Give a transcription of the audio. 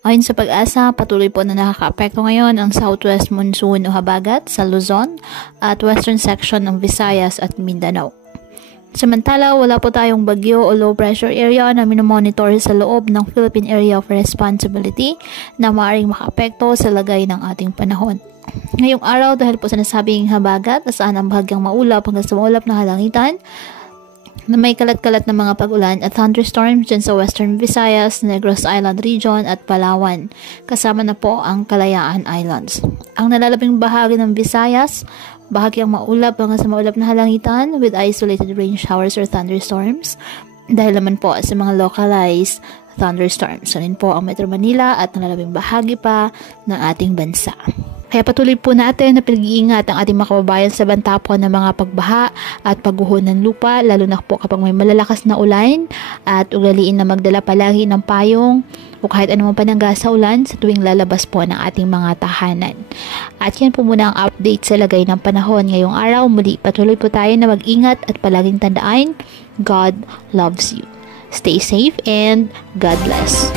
Ayon sa Pag-asa, patuloy po na nakakaapekto ngayon ang southwest monsoon o habagat sa Luzon at western section ng Visayas at Mindanao. Samantala, wala po tayong bagyo o low pressure area na minomonitor sa loob ng Philippine Area of Responsibility na maaaring makaapekto sa lagay ng ating panahon. Ngayong araw, dahil po sa nasabing habagat, nasaan ang bahagyang maulap hanggang sa maulap na halangitan, na may kalat-kalat na mga pag-ulan at thunderstorms dyan sa Western Visayas, Negros Island Region at Palawan. Kasama na po ang Kalayaan Islands. Ang nalalabing bahagi ng Visayas, bahagyang maulap hanggang sa maulap na halangitan with isolated rain showers or thunderstorms dahil naman po sa mga localized thunderstorms. Sanin po ang Metro Manila at nalalabing bahagi pa ng ating bansa. Kaya patuloy po natin na pinag-iingat ang ating mga kababayan sa banta po ng mga pagbaha at pagguho ng lupa, lalo na po kapag may malalakas na ulan, at ugaliin na magdala palagi ng payong o kahit anumang panangga sa ulan sa tuwing lalabas po ng ating mga tahanan. At yan po muna ang update sa lagay ng panahon ngayong araw. Muli patuloy po tayo na mag-ingat at palaging tandaan, God loves you. Stay safe and God bless.